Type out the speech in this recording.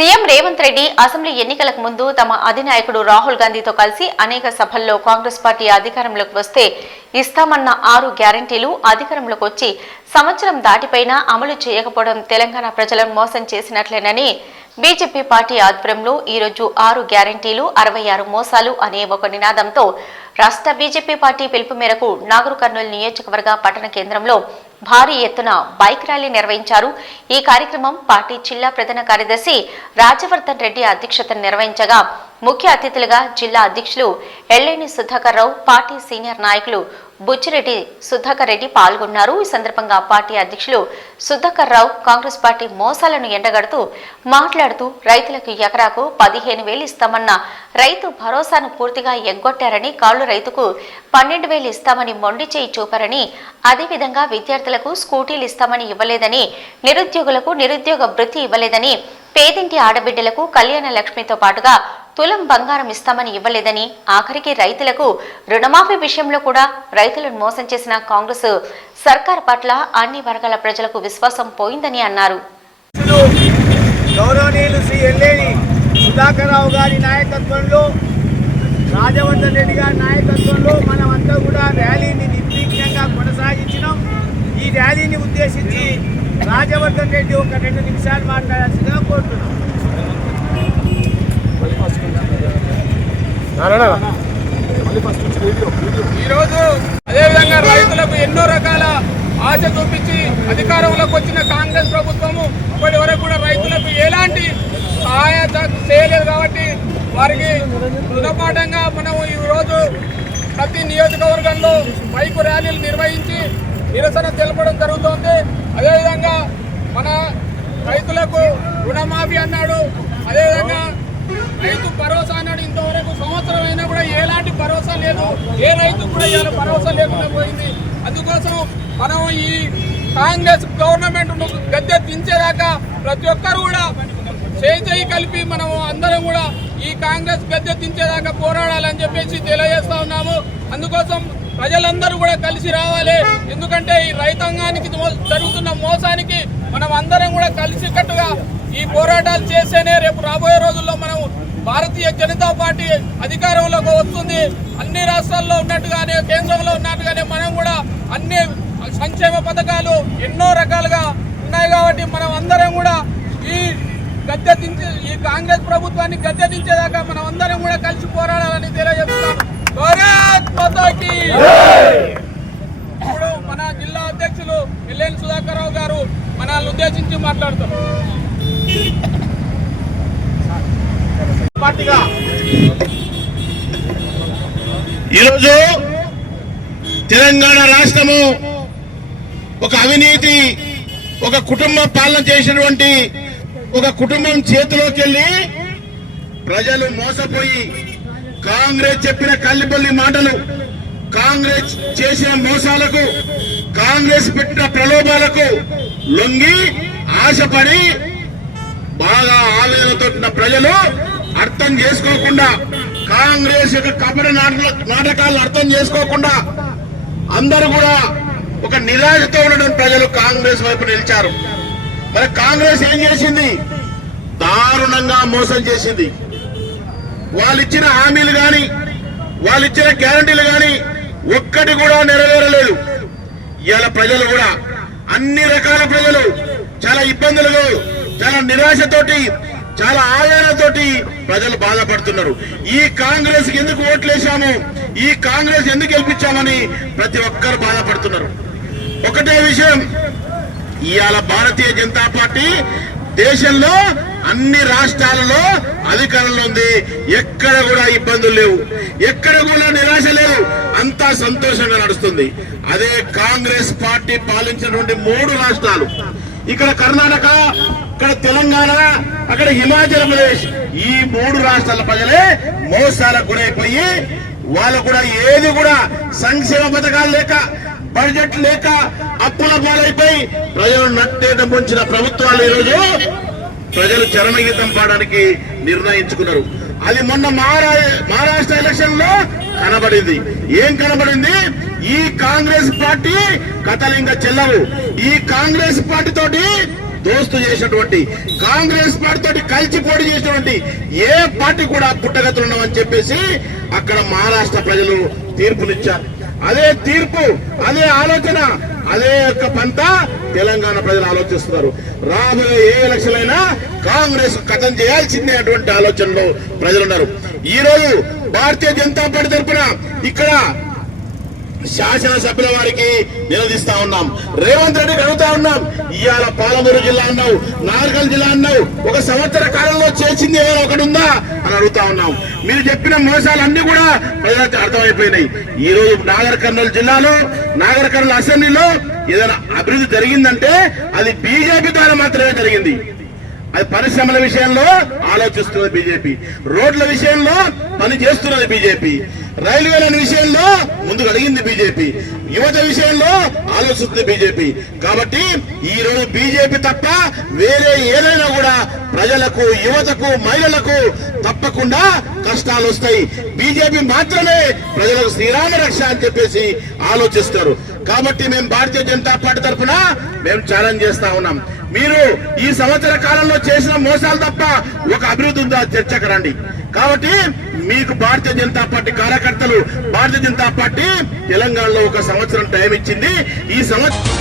CM Revanth Reddy assembly ఎన్నికలకు ముందు తమ అధినాయకుడు రాహుల్ గాంధీతో కలిసి అనేక సభల్లో కాంగ్రెస్ పార్టీ అధికారంలోకి వస్తే ఇస్తామన్న 6 గ్యారంటీలు అధికారంలోకి వచ్చి సంవత్సరం దాటిపైనా అమలు చేయకపోవడం తెలంగాణ ప్రజలను మోసం చేసినట్లేనని బీజేపీ పార్టీ ఆధ్వర్యంలో ఈరోజు 6 గ్యారంటీలు 66 మోసాలు అనే ఒక నినాదంతో రాష్ట్ర బీజేపీ పార్టీ పిలుపు మేరకు నాగర్ కర్నూలు నియోజకవర్గ పట్టణ కేంద్రంలో భారీ ఎత్తున బైక్ ర్యాలీ నిర్వహించారు। ఈ కార్యక్రమం పార్టీ జిల్లా ప్రధాన కార్యదర్శి రాజవర్ధన్ రెడ్డి అధ్యక్షతన నిర్వహించగా ముఖ్య అతిథులుగా జిల్లా అధ్యక్షులు ఎల్లేని సుధాకర్ రావు, పార్టీ సీనియర్ నాయకులు బుచ్చిరెడ్డి సుధాకర్ రెడ్డి పాల్గొన్నారు। ఈ సందర్భంగా పార్టీ అధ్యక్షులు సుధాకర్ రావు కాంగ్రెస్ పార్టీ మోసాలను ఎండగడుతూ మాట్లాడుతూ రైతులకు ఎకరాకు 15,000 ఇస్తామన్న రైతు భరోసాను పూర్తిగా ఎగ్గొట్టారని, కాళ్లు రైతుకు 12,000 ఇస్తామని మొండి చేయి చూపారని, అదేవిధంగా విద్యార్థులకు స్కూటీలు ఇస్తామని ఇవ్వలేదని, నిరుద్యోగులకు నిరుద్యోగ భృతి ఇవ్వలేదని, పేదింటి ఆడబిడ్డలకు కళ్యాణ లక్ష్మితో పాటుగా తులం బంగారం ఇస్తామని ఇవ్వలేదని, ఆఖరికి రైతులకు రుణమాఫీ విషయంలో కూడా రైతులను మోసం చేసిన కాంగ్రెస్ సర్కార్ పట్ల అన్ని వర్గాల ప్రజలకు విశ్వాసం పోయిందని అన్నారు। గౌరవనీయులు శ్రీ ఎల్లేని సుధాకర్ రావు గారి నాయకత్వంలో, రాజవర్ధన్ రెడ్డి గారి నాయకత్వంలో మనమంతా కూడా ర్యాలీని నిర్విఘ్నంగా కొనసాగించినాం। ఈ ర్యాలీని ఉద్దేశించి రాజవర్ధన్ రెడ్డి ఒక 2 నిమిషాలు మాట్లాడాల్సిందిగా కోరుతున్నాం। ఈరోజు అదేవిధంగా రైతులకు ఎన్నో రకాల ఆశ చూపించి అధికారంలోకి వచ్చిన కాంగ్రెస్ ప్రభుత్వము ఇప్పటి వరకు కూడా రైతులకు ఎలాంటి సహాయం చేయలేదు కాబట్టి వారికి గుణపాఠంగా మనం ఈరోజు ప్రతి నియోజకవర్గంలో బైక్ ర్యాలీలు నిర్వహించి నిరసన తెలపడం జరుగుతోంది। అదేవిధంగా మన రైతులకు రుణమాఫీ అన్నాడు, అదేవిధంగా రైతు భరోసా అన్నాడు। ఇంతవరకు సంవత్సరం అయినా కూడా ఎలాంటి భరోసా లేదు, ఏ రైతు కూడా ఇలా భరోసా లేకుండా పోయింది। అందుకోసం మనం ఈ కాంగ్రెస్ గవర్నమెంట్ గద్దె దించేదాకా ప్రతి ఒక్కరు కూడా చేయి కలిపి మనం అందరం కూడా ఈ కాంగ్రెస్ గద్దె దించేదాకా పోరాడాలని చెప్పేసి తెలియజేస్తా ఉన్నాము। అందుకోసం ప్రజలందరూ కూడా కలిసి రావాలి, ఎందుకంటే ఈ రైతాంగానికి జరుగుతున్న మోసానికి మనం అందరం కూడా కలిసికట్టుగా ఈ పోరాటాలు చేస్తేనే రేపు రాబోయే రోజుల్లో మనం భారతీయ జనతా పార్టీ అధికారంలోకి వస్తుంది। అన్ని రాష్ట్రాల్లో ఉన్నట్టుగానే కేంద్రంలో ఉన్నట్టుగానే మనం కూడా అన్ని సంక్షేమ పథకాలు ఎన్నో రకాలుగా ఉన్నాయి కాబట్టి మనం అందరం కూడా ఈ గద్దె దించి ఈ కాంగ్రెస్ ప్రభుత్వాన్ని గద్దె దించేదాకా మనం అందరం కూడా కలిసి పోరాడాలని తెలియజేస్తున్నాం। భారత్ మాతాకి ఇప్పుడు మన జిల్లా అధ్యక్షులు ఎల్లేని సుధాకర్ రావు గారు మనల్ని ఉద్దేశించి మాట్లాడుతారు। ఈరోజు తెలంగాణ రాష్ట్రము ఒక అవినీతి, ఒక కుటుంబం పాలన చేసినటువంటి ఒక కుటుంబం చేతిలోకి వెళ్ళి ప్రజలు మోసపోయి కాంగ్రెస్ చెప్పిన కల్లిపల్లి మాటలు, కాంగ్రెస్ చేసిన మోసాలకు, కాంగ్రెస్ పెట్టిన ప్రలోభాలకు లొంగి ఆశపడి బాగా ఆవేదనతో ప్రజలు అర్థం చేసుకోకుండా, కాంగ్రెస్ యొక్క కపట నాటకాలను అర్థం చేసుకోకుండా అందరూ కూడా ఒక నిరాశతో ఉండడం ప్రజలు కాంగ్రెస్ వైపు నిలిచారు। మరి కాంగ్రెస్ ఏం చేసింది? దారుణంగా మోసం చేసింది। వాళ్ళు ఇచ్చిన హామీలు గాని, వాళ్ళు ఇచ్చిన గ్యారంటీలు గాని ఒక్కటి కూడా నెరవేరలేదు। ఇవాళ ప్రజలు కూడా అన్ని రకాల ప్రజలు చాలా ఇబ్బందులు, చాలా నిరాశతోటి, చాలా ఆవేదనతోటి ప్రజలు బాధపడుతున్నారు। ఈ కాంగ్రెస్ కి ఎందుకు ఓట్లేశాము, ఈ కాంగ్రెస్ ఎందుకు గెలిపించామని ప్రతి ఒక్కరు బాధపడుతున్నారు। ఒకటే విషయం, ఇవాళ భారతీయ జనతా పార్టీ దేశంలో అన్ని రాష్ట్రాలలో అధికారంలో ఉంది। ఎక్కడ కూడా ఇబ్బందులు లేవు, ఎక్కడ కూడా నిరాశ లేదు, అంతా సంతోషంగా నడుస్తుంది। అదే కాంగ్రెస్ పార్టీ పాలించినటువంటి 3 రాష్ట్రాలు, ఇక్కడ కర్ణాటక, ఇక్కడ తెలంగాణ, అక్కడ హిమాచల్ ప్రదేశ్, ఈ 3 రాష్ట్రాల ప్రజలే మోసాలకు గురైపోయి వాళ్ళు కూడా ఏది కూడా సంక్షేమ పథకాలు లేక, బడ్జెట్ లేక అప్పుల పాలైపోయి ప్రజలు నట్టేట ముంచిన ప్రభుత్వాలు ఈరోజు ప్రజలు చరణగీతం పాడడానికి నిర్ణయించుకున్నారు। అది మొన్న మహారాష్ట్ర ఎలక్షన్ లో కనబడింది। ఏం కనబడింది? ఈ కాంగ్రెస్ పార్టీ కథలు ఇంకా చెల్లవు। ఈ కాంగ్రెస్ పార్టీ తోటి దోస్తు చేసినటువంటి కాంగ్రెస్ పార్టీతో కలిసి పోటీ చేసినటువంటి ఏ పార్టీ కూడా పుట్టగతులు ఉండవని చెప్పేసి అక్కడ మహారాష్ట్ర ప్రజలు తీర్పునిచ్చారు. అదే తీర్పు, అదే ఆలోచన, అదే యొక్క పంత తెలంగాణ ప్రజలు ఆలోచిస్తున్నారు. రాబోయే ఏ ఎలక్షన్ అయినా కాంగ్రెస్ కథం చేయాల్సిందే అటువంటి ఆలోచనలో ప్రజలున్నారు. ఈ రోజు భారతీయ జనతా పార్టీ తరఫున ఇక్కడ శాసనసభ్యుల వారికి నిలదీస్తా ఉన్నాం. రేవంత్ రెడ్డికి అడుగుతా ఉన్నాం, ఇవాళ పాలమూరు జిల్లా అన్నావు, నాగర్కల్ జిల్లా అన్నావు, ఒక సంవత్సర కాలంలో చేసింది ఏమైనా ఒకటి ఉందా అని అడుగుతా ఉన్నాం. మీరు చెప్పిన మోసాలన్నీ కూడా ప్రజలకు అర్థమైపోయినాయి. ఈ రోజు నాగర్ కర్నూలు జిల్లాలో, నాగర్ కర్నూలు అసెంబ్లీలో ఏదైనా అభివృద్ధి జరిగిందంటే అది బీజేపీ ద్వారా మాత్రమే జరిగింది. అది పరిశ్రమల విషయంలో ఆలోచిస్తున్నది బీజేపీ, రోడ్ల విషయంలో పని చేస్తున్నది బీజేపీ, రైల్వేల విషయంలో ముందుకు అడిగింది బీజేపీ, యువత విషయంలో ఆలోచిస్తుంది బీజేపీ. కాబట్టి ఈ రోజు బీజేపీ తప్ప వేరే ఏదైనా కూడా ప్రజలకు, యువతకు, మహిళలకు తప్పకుండా కష్టాలు వస్తాయి. బీజేపీ మాత్రమే ప్రజలకు శ్రీరామ రక్ష అని చెప్పేసి ఆలోచిస్తారు. కాబట్టి మేము భారతీయ జనతా పార్టీ తరఫున మేము ఛాలెంజ్ చేస్తా ఉన్నాం. మీరు ఈ సంవత్సర కాలంలో చేసిన మోసాలు తప్ప ఒక అభివృద్ధి ఉందా చర్చకు రండి. కాబట్టి మీకు భారతీయ జనతా పార్టీ కార్యకర్తలు, భారతీయ జనతా పార్టీ తెలంగాణలో ఒక సంవత్సరం టైం ఇచ్చింది. ఈ సంవత్సరం